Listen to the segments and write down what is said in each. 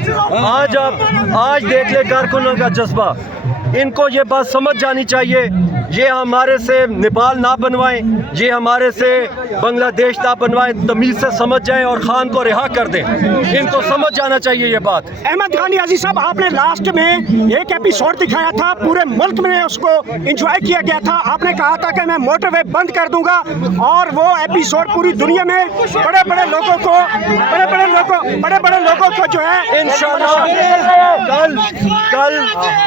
आज देख ले कारकुनों का जज्बा। इनको ये बात समझ जानी चाहिए, ये हमारे से नेपाल ना बनवाएं, ये हमारे से बांग्लादेश ना बनवाएं, तमीज़ से समझ जाएं और खान को रिहा कर दें। इनको समझ जाना चाहिए ये बात। अहमद खान नियाज़ी साहब, आपने लास्ट में एक एपिसोड दिखाया था, पूरे मुल्क में उसको एंजॉय किया गया था। आपने कहा था कि मैं मोटरवे बंद कर दूंगा, और वो एपिसोड पूरी दुनिया में बड़े बड़े लोगों को जो है इंशाल्लाह कल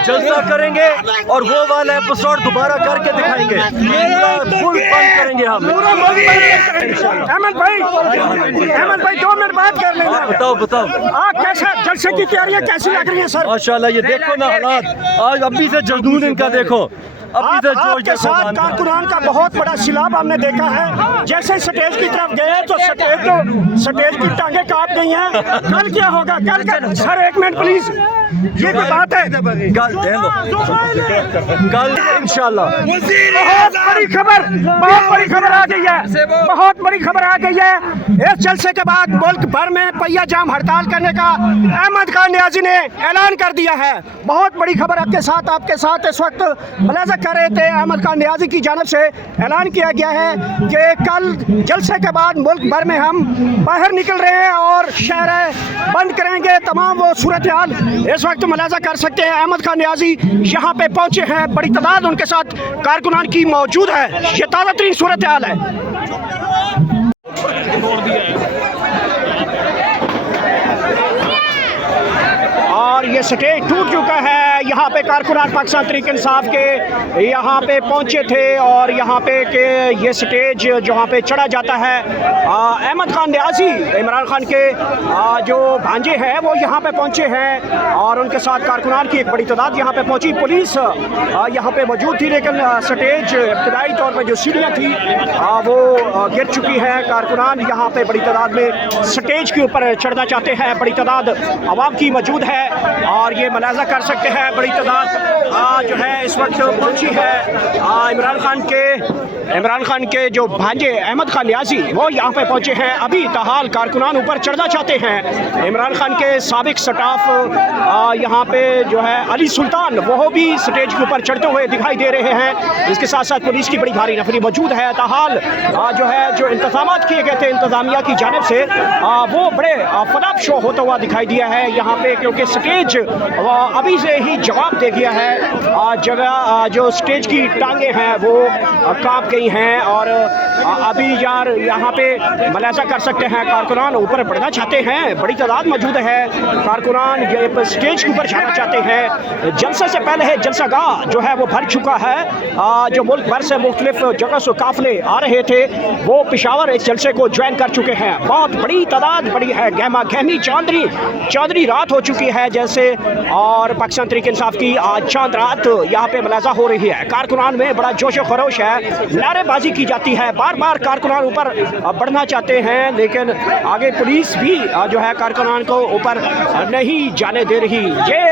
जलसा करेंगे और वो वाला एपिसोड दोबारा करके दिखाएंगे। फुल बंद करेंगे हम। अहमद भाई 2 मिनट बात कर लेंगे। बताओ कैसा जलसे की तैयारियां कैसी लग रही है सर? माशाल्लाह, ये देखो ना हालात, आज अभी से जुनून इनका देखो। आपके साथ कारकुनान का बहुत बड़ा सिलाब हमने देखा है। जैसे स्टेज की तरफ गए तो स्टेज की टांगे काट गई हैं। कल क्या होगा? कल सर 1 मिनट प्लीज, ये कोई बात है? कल इंशाल्लाह बहुत बड़ी खबर आ गई है। बहुत बड़ी खबर आ गई है। इस जलसे के बाद मुल्क भर में पहिया जाम हड़ताल करने का अहमद खान नियाज़ी ने ऐलान कर दिया है। बहुत बड़ी खबर आपके साथ इस वक्त मुलाजा कर रहे थे। अहमद खान नियाज़ी की जानब से ऐलान किया गया है कि कल जलसे के बाद मुल्क भर में हम बाहर निकल रहे हैं और शहर बंद करेंगे। तमाम वो सूरत हाल इस वक्त मुलाजा कर सकते हैं। अहमद खान नियाज़ी यहाँ पे पहुँचे हैं, बड़ी तादाद उनके साथ कारकुनान की मौजूद है। ये ताज़ा तरीन सूरत हाल है। और ये स्टेज टूट चुका है। यहाँ पे कारकुनान पाकिस्तान तहरीक इंसाफ के यहाँ पे पहुँचे थे, और यहाँ पे के ये स्टेज जहाँ पे चढ़ा जाता है। अहमद खान नियाज़ी इमरान खान के जो भांजे हैं वो यहाँ पे पहुँचे हैं, और उनके साथ कारकुनान की एक बड़ी तादाद यहाँ पे पहुँची। पुलिस यहाँ पे मौजूद थी, लेकिन स्टेज इब्तदाई तौर पर जो सीढ़ियाँ थी वो गिर चुकी है। कारकुनान यहाँ पे बड़ी तादाद में स्टेज के ऊपर चढ़ना चाहते हैं। बड़ी तादाद आवाम की मौजूद है, और ये मुलाजा कर सकते हैं। बड़ी तादाद जो है इस वक्त पहुंची है। इमरान खान के जो भांजे अहमद खान नियाज़ी वो यहाँ पे पहुंचे हैं। अभी ताहाल कारकुनान ऊपर चढ़ना चाहते हैं। इमरान खान के साबिक स्टाफ यहाँ पे जो है अली सुल्तान, वो भी स्टेज के ऊपर चढ़ते हुए दिखाई दे रहे हैं। इसके साथ साथ पुलिस की बड़ी भारी नफरी मौजूद है। ताहाल जो है जो इंतजाम किए गए थे इंतजामिया की जानिब से, वो बड़े फलाप शो होता हुआ दिखाई दिया है यहाँ पे, क्योंकि स्टेज अभी से ही जवाब दे गया है। जगह जो स्टेज की टांगे हैं वो कांप गई हैं, और अभी यार यहाँ पे मुलाजा कर सकते हैं। कारकुनान ऊपर बढ़ना चाहते हैं, बड़ी तादाद मौजूद है। कारकुनान ये स्टेज के ऊपर जाना चाहते हैं। जलसे से पहले है जलसा गाह जो है वो भर चुका है। जो मुल्क भर से मुख्तलिफ जगह से काफिले आ रहे थे वो पेशावर इस जलसे को ज्वाइन कर चुके हैं। बहुत बड़ी तादाद बड़ी है। गहमा गहमी चांदनी रात हो चुकी है जैसे, और पाकिस्तान तहरीक इंसाफ की आज चांद रात यहाँ पे मुलाजा हो रही है। कारकुनान में बड़ा जोश व खरोश है, नारेबाजी की जाती है। बार बार कारकुनान ऊपर बढ़ना चाहते हैं, लेकिन आगे पुलिस भी जो है कारकुनान को ऊपर नहीं जाने दे रही। ये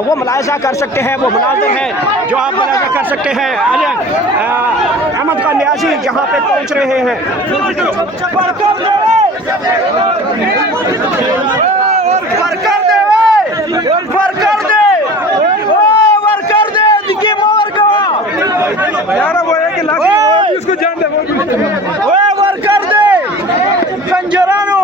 वो मुलाजा कर सकते हैं, वो मुनाज़िर है जो आप मुलाजा कर सकते हैं। अहमद खान नियाज़ी यहाँ पे पहुँच रहे हैं। उसको जान दे, वर्कर दे कंजरानो।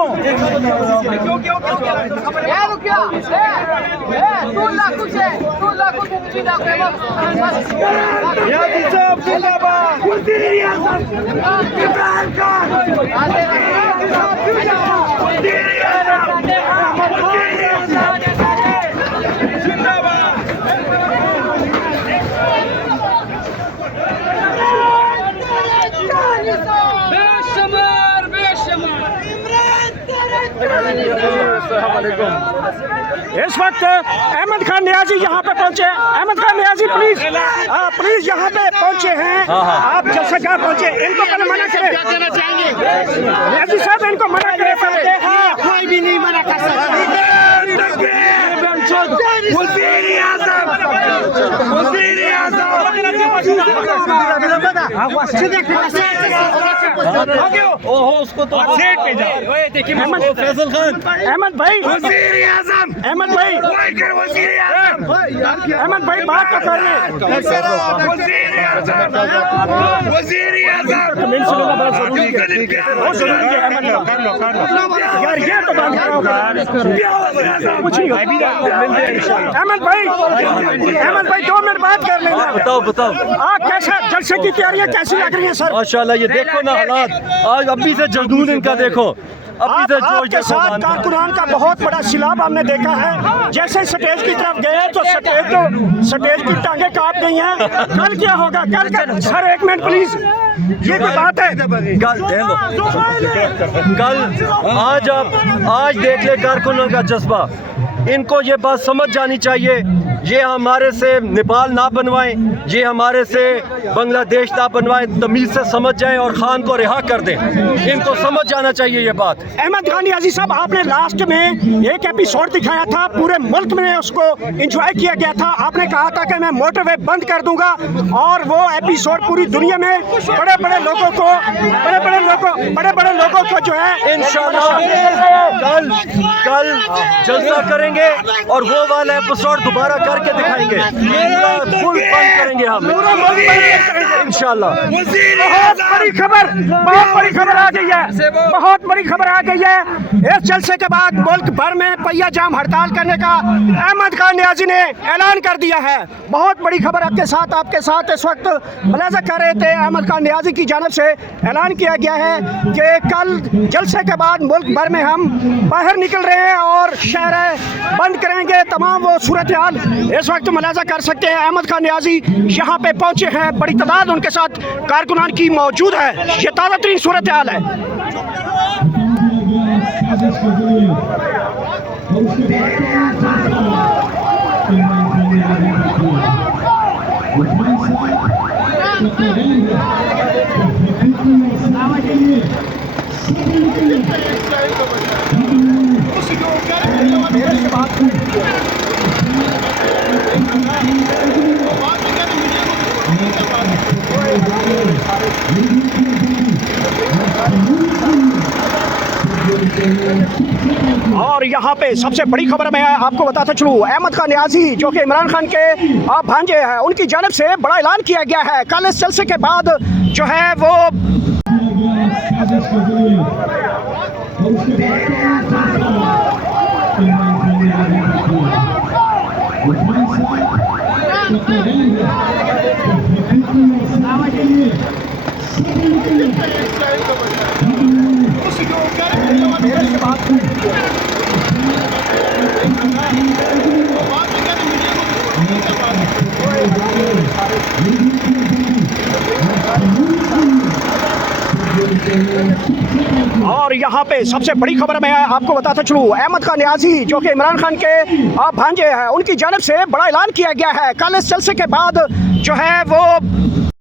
इस वक्त अहमद खान नियाज़ी यहाँ पे पहुँचे। अहमद खान नियाज़ी प्लीज यहाँ पे पहुँचे हैं। आप जैसे कहाँ पहुँचे, इनको पहले मना करें। नियाज़ी साहब इनको मना करें पहले। कोई भी नहीं मना कर सकता। आगे हो। ओहो उसको तो सेट पे जाओ। फैसल खान अहमद भाई, वज़ीर-ए-आज़म, अहमद भाई, वज़ीर-ए-आज़म, अहमद भाई बात तो कर रहे हैं। वज़ीर-ए-आज़म, वज़ीर-ए-आज़म, कमेंट सुनना बड़ा जरूरी है, बहुत जरूरी है अहमद भाई। यार ये तो बात करो, कुछ नहीं होता। अहमद भाई 2 मिनट बात कर लेना। बताओ बताओ कैसा जलसे की तैयारियां कैसी लग रही है सर? माशाल्लाह ये देखो ना हालात आज अभी से जुनून इनका देखो अभी से जोश आपके साथ कारकुनान का बहुत बड़ा सिलाब हमने देखा है। जैसे स्टेज की तरफ गए तो स्टेज की टांगे कांप गई हैं। कल क्या होगा? कल सर 1 मिनट प्लीज, ये कोई बात है? कल आज देख ले कारकुनों का जज्बा, इनको ये बात समझ जानी चाहिए ये हमारे से नेपाल ना बनवाएं, ये हमारे से बांग्लादेश ना बनवाएं, तमीज़ से समझ जाएं और खान को रिहा कर दें। इनको समझ जाना चाहिए ये बात। अहमद खान नियाज़ी साहब, आपने लास्ट में एक एपिसोड दिखाया था, पूरे मुल्क में उसको एंजॉय किया गया था। आपने कहा था कि मैं मोटरवे बंद कर दूंगा और वो एपिसोड पूरी दुनिया में बड़े बड़े लोगों को जो है इंशाल्लाह कल जलसा करेंगे और वो वाला एपिसोड दोबारा करके दिखाएंगे। फुल बंद करेंगे हम इंशाल्लाह। बहुत बड़ी खबर आ गई है, बहुत बड़ी खबर आ गई है। इस जलसे के बाद मुल्क भर में पहिया जाम हड़ताल करने का अहमद खान नियाज़ी ने ऐलान कर दिया है। बहुत बड़ी खबर आपके साथ इस वक्त मुलाजा कर रहे थे। अहमद खान नियाज़ी की जानब से ऐलान किया गया है कि कल जलसे के बाद मुल्क भर में हम बाहर निकल रहे हैं और शहर बंद करेंगे। तमाम वो सूरत हाल इस वक्त मुलाजा कर सकते हैं। अहमद खान नियाज़ी यहाँ पे पहुँचे हैं, बड़ी तादाद उनके साथ कारकुनान की मौजूद है। ये ताज़ा तरीन सूरत हाल है। और यहाँ पे सबसे बड़ी खबर मैं आपको बताता चलूँ, अहमद खान नियाज़ी जो कि इमरान खान के भांजे हैं, उनकी जानब से बड़ा ऐलान किया गया है। कल इस जलसे के बाद जो है वो और यहाँ पे सबसे बड़ी खबर मैं आपको बताता चलूँ, अहमद खान नियाज़ी जो कि इमरान खान के भांजे हैं, उनकी जानब से बड़ा ऐलान किया गया है। कल इस जलसे के बाद जो है वो